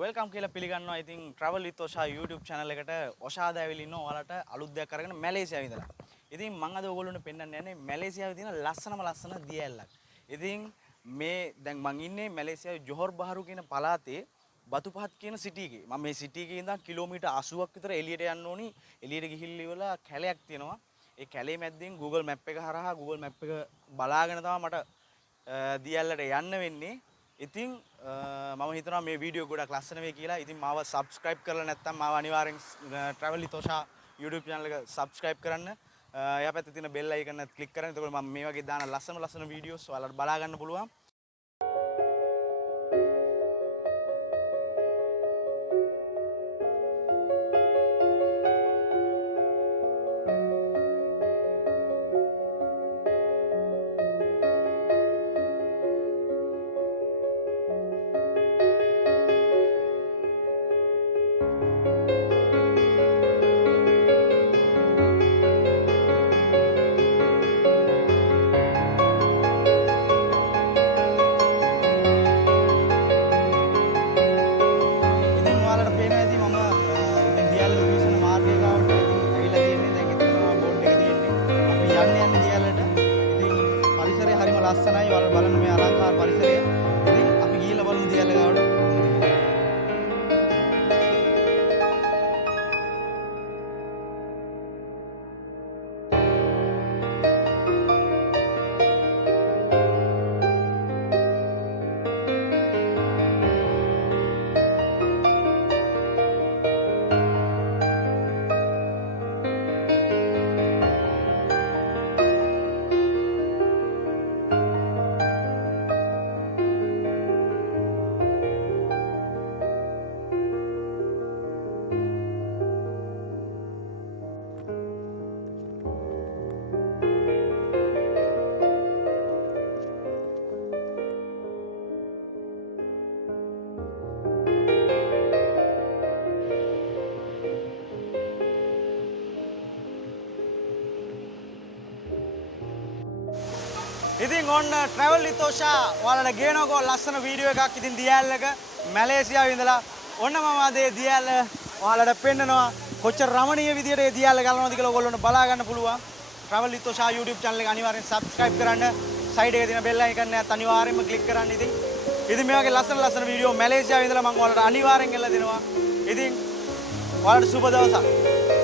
Welcome කියලා පිළිගන්නවා. ඉතින් travel with Osha YouTube channel එකට ඔෂාද ඇවිල්ලා ඉන්නවා. ඔයාලට අලුත් දෙයක් අරගෙන මැලේසියාවේ ඉඳලා. ඉතින් මම අද ඔයගොල්ලන්ට පෙන්නන්න යන්නේ මැලේසියාවේ තියෙන ලස්සන දියඇල්ලක්. ඉතින් මේ දැන් මම ඉන්නේ මැලේසියාවේ ජොහර් බහරු කියන පළාතේ බතුපහත් කියන සිටි එකේ. මම මේ සිටි එකේ ඉඳන් කිලෝමීටර් 80ක් විතර එළියට යන්න ඕනි. එළියට ගිහිල්ලා ඉවරලා කැලයක් තියෙනවා. ඒ කැලේ මැද්දෙන් Google Map එක හරහා Google Map එක බලාගෙන තමයි මට දියඇල්ලට යන්න වෙන්නේ. ඉතින් මම හිතනවා මේ වීඩියෝ ගොඩක් ලස්සන වෙයි කියලා. ඉතින් මාව subscribe කරලා නැත්නම් මාව අනිවාර්යෙන් travel with Osha YouTube channel එක subscribe කරන්න. එයා පැත්තේ තියෙන bell icon එක click කරන්න. එතකොට මම මේ වගේ දාන ලස්සන videos ඔයාලට බලා ගන්න පුළුවන්. ලස්සනයි ඔයාලා බලන්න මේ අලංකාර පරිසරය. ඉතින් අපි ගිහිල්ලා බලමු දියැල්ල ගාවට. ඉතින් ඔන්න travel with Osha ඔයාලට ගේනකෝ ලස්සන වීඩියෝ එකක්. ඉතින් දියඇල්ලක මැලේසියාවේ ඉඳලා ඔන්න මම අද දියඇල්ල ඔයාලට පෙන්නනවා. කොච්චර රමණීය විදියට මේ දියඇල්ල ගලනවාද කියලා ඔයගොල්ලන්ට බලා ගන්න පුළුවන්. travel with Osha YouTube channel එක අනිවාර්යෙන් subscribe කරන්න. side එකේ තියෙන bell icon එකත් අනිවාර්යෙන්ම click කරන්න. ඉතින් මේ වගේ ලස්සන වීඩියෝ මැලේසියාවේ ඉඳලා මම ඔයාලට අනිවාර්යෙන් ගෙනලා දෙනවා. ඉතින් ඔයාලට සුබ දවසක්.